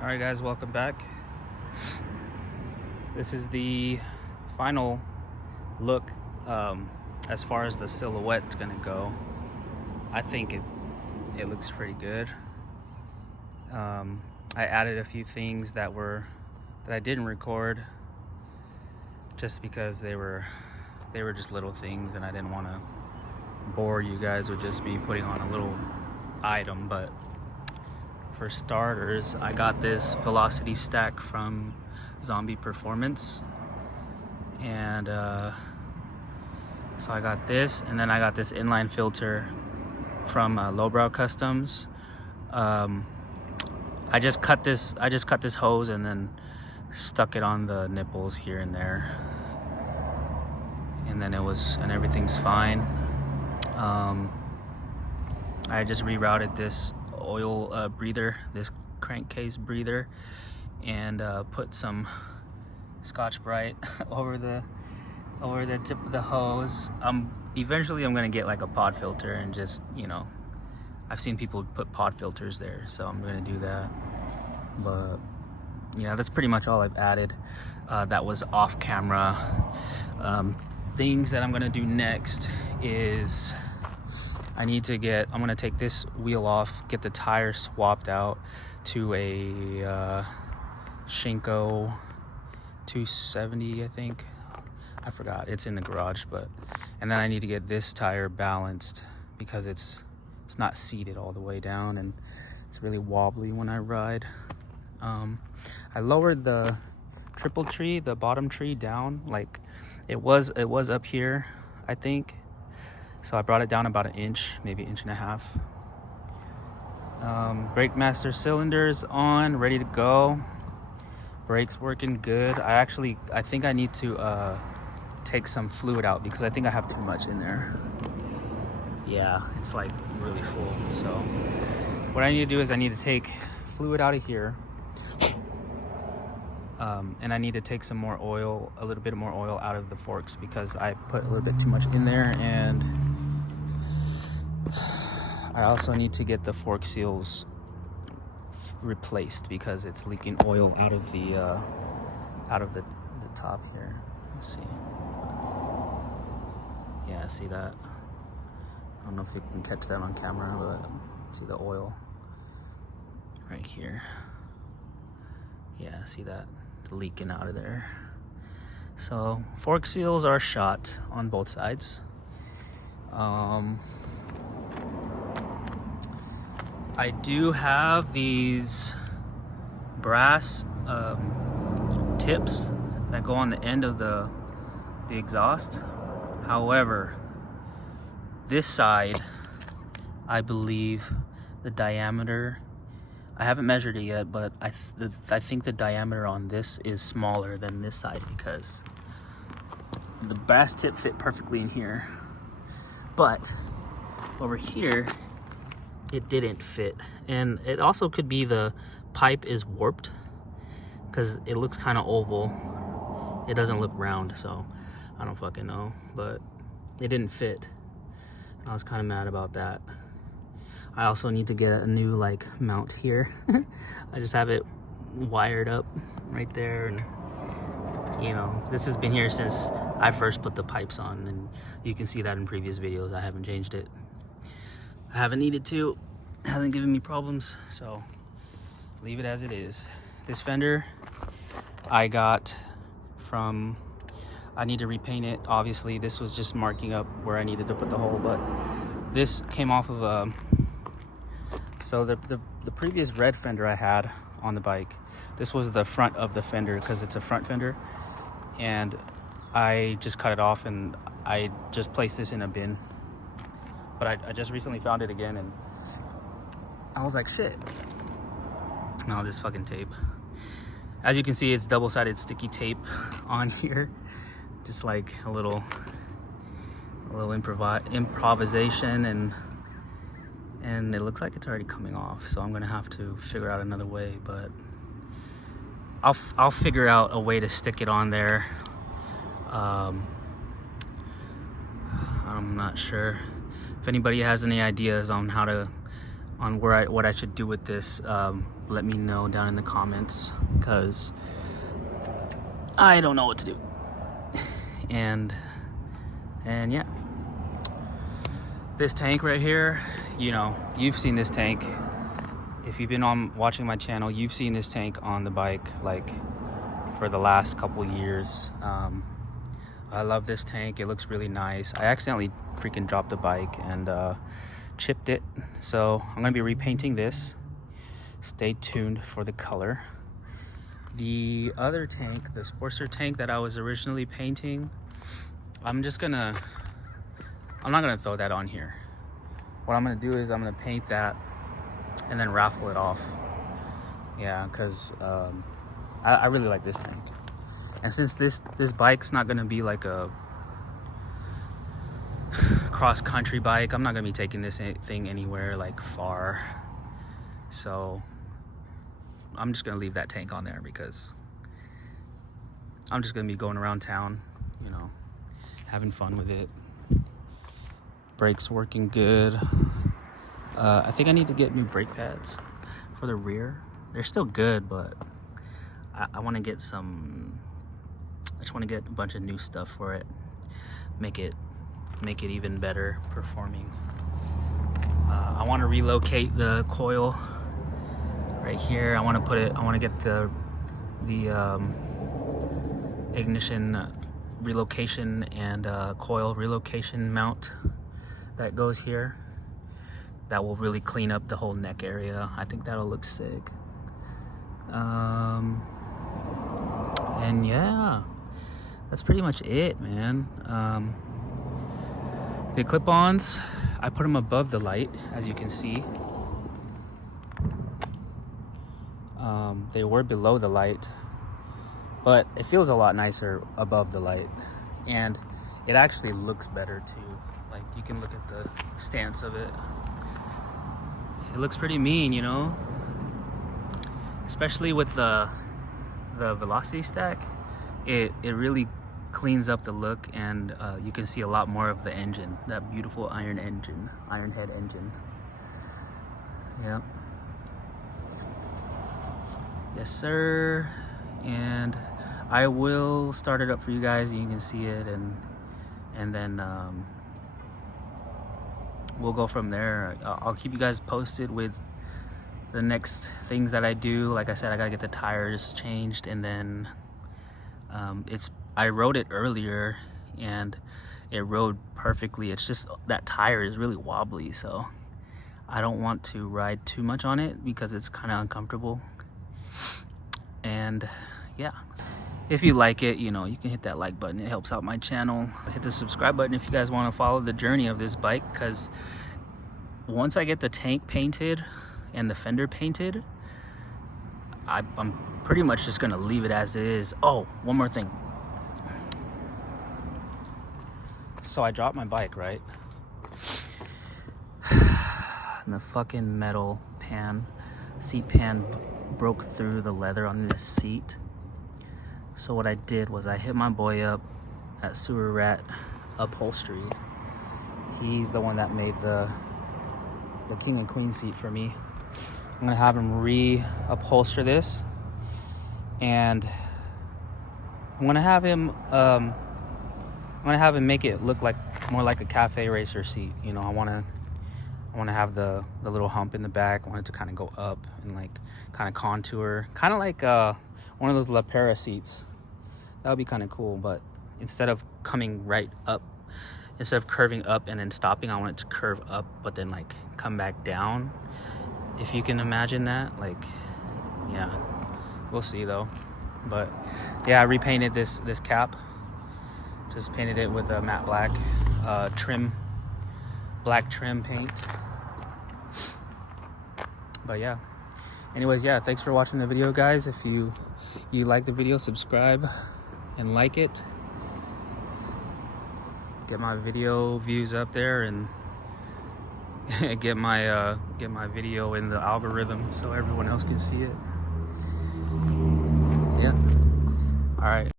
All right, guys, welcome back. This is the final look as far as the silhouette's gonna go. I think it looks pretty good. I added a few things that I didn't record just because they were just little things, and I didn't want to bore you guys with just me putting on a little item. But for starters, I got this velocity stack from Zombie Performance, and so I got this, and then I got this inline filter from Lowbrow Customs. I just cut this hose and then stuck it on the nipples here and there, and then everything's fine. I just rerouted this oil breather, this crankcase breather, and put some Scotch-Brite over the tip of the hose. Eventually I'm gonna get like a pod filter and just, I've seen people put pod filters there, so I'm gonna do that. But yeah, that's pretty much all I've added. That was off camera. Things that I'm gonna do next is I'm gonna take this wheel off, get the tire swapped out to a Shinko 270, I think. I forgot, it's in the garage, and then I need to get this tire balanced because it's not seated all the way down and it's really wobbly when I ride. I lowered the triple tree, the bottom tree, down. Like it was up here, I think. So I brought it down about an inch, maybe 1.5 inches. Brake master cylinders on, ready to go. Brakes working good. I think I need to take some fluid out because I think I have too much in there. Yeah, it's like really full. So what I need to do is I need to take fluid out of here, and I need to take some more oil, a little bit more oil out of the forks because I put a little bit too much in there, and I also need to get the fork seals replaced because it's leaking oil out of the top here. Let's see. Yeah, see that? I don't know if you can catch that on camera, but see the oil right here. Yeah, see that leaking out of there. So fork seals are shot on both sides. I do have these brass tips that go on the end of the exhaust. However, this side, I believe the diameter, I haven't measured it yet, but I think the diameter on this is smaller than this side because the brass tip fit perfectly in here, but over here it didn't fit. And it also could be the pipe is warped because it looks kind of oval. It doesn't look round, so I don't fucking know, but it didn't fit. I was kind of mad about that. I also need to get a new mount here. I just have it wired up right there, and this has been here since I first put the pipes on, and you can see that in previous videos. I haven't changed it. I haven't needed to. It hasn't given me problems, so leave it as it is. This fender I got from, I need to repaint it. Obviously, this was just marking up where I needed to put the hole, but this came off of so the previous red fender I had on the bike, this was the front of the fender because it's a front fender, and I just cut it off and I just placed this in a bin. But I just recently found it again, and I was like, shit. No, this fucking tape. As you can see, it's double-sided sticky tape on here. Just like a little improvisation, and it looks like it's already coming off. So I'm gonna have to figure out another way, but I'll figure out a way to stick it on there. I'm not sure. If anybody has any ideas on how to on what I should do with this, let me know down in the comments, because I don't know what to do. And yeah, this tank right here, you know, you've seen this tank. If you've been watching my channel, you've seen this tank on the bike like for the last couple years. I love this tank. It looks really nice. I accidentally freaking dropped the bike and chipped it, so I'm gonna be repainting this. Stay tuned for the color. The other tank, the Sportster tank that I was originally painting, I'm not gonna throw that on here. What I'm gonna do is I'm gonna paint that and then raffle it off. Yeah, because I really like this tank. And since this bike's not gonna be like a cross-country bike, I'm not gonna be taking this thing anywhere like far. So I'm just gonna leave that tank on there because I'm just gonna be going around town, you know, having fun with it. Brakes working good. I think I need to get new brake pads for the rear. They're still good, but I want to get some. I just want to get a bunch of new stuff for it. Make it even better performing. I want to relocate the coil right here. I want to get the ignition relocation and coil relocation mount that goes here. That will really clean up the whole neck area. I think that'll look sick. And yeah, that's pretty much it, man. The clip-ons, I put them above the light, as you can see. They were below the light, but it feels a lot nicer above the light, and it actually looks better too. Like, you can look at the stance of it. It looks pretty mean, you know, especially with the velocity stack. It really cleans up the look, and you can see a lot more of the engine, that beautiful ironhead engine. Yep. Yes, sir. And I will start it up for you guys, and you can see it, and then we'll go from there. I'll keep you guys posted with the next things that I do. Like I said, I gotta get the tires changed, and then I rode it earlier and it rode perfectly. It's just that tire is really wobbly, so I don't want to ride too much on it because it's kind of uncomfortable. And yeah, if you like it, you know, you can hit that like button. It helps out my channel. Hit the subscribe button if you guys want to follow the journey of this bike, because once I get the tank painted and the fender painted, I'm pretty much just gonna leave it as it is. Oh, one more thing. So I dropped my bike, right? And the fucking metal seat pan broke through the leather on this seat. So what I did was I hit my boy up at Sewer Rat Upholstery. He's the one that made the king and queen seat for me. I'm gonna have him re-upholster this, and I'm gonna have him make it look like more like a cafe racer seat. You know, I wanna have the little hump in the back. I want it to kind of go up and like kind of contour, kind of like one of those La Pera seats. That would be kind of cool, but instead of coming right up, instead of curving up and then stopping, I want it to curve up but then like come back down. If you can imagine that, like, yeah, we'll see though. But yeah, I repainted this cap. Just painted it with a matte black black trim paint. But yeah, anyways, yeah, thanks for watching the video, guys. If you like the video, subscribe and like it. Get my video views up there, and get my video in the algorithm so everyone else can see it. Yeah. All right.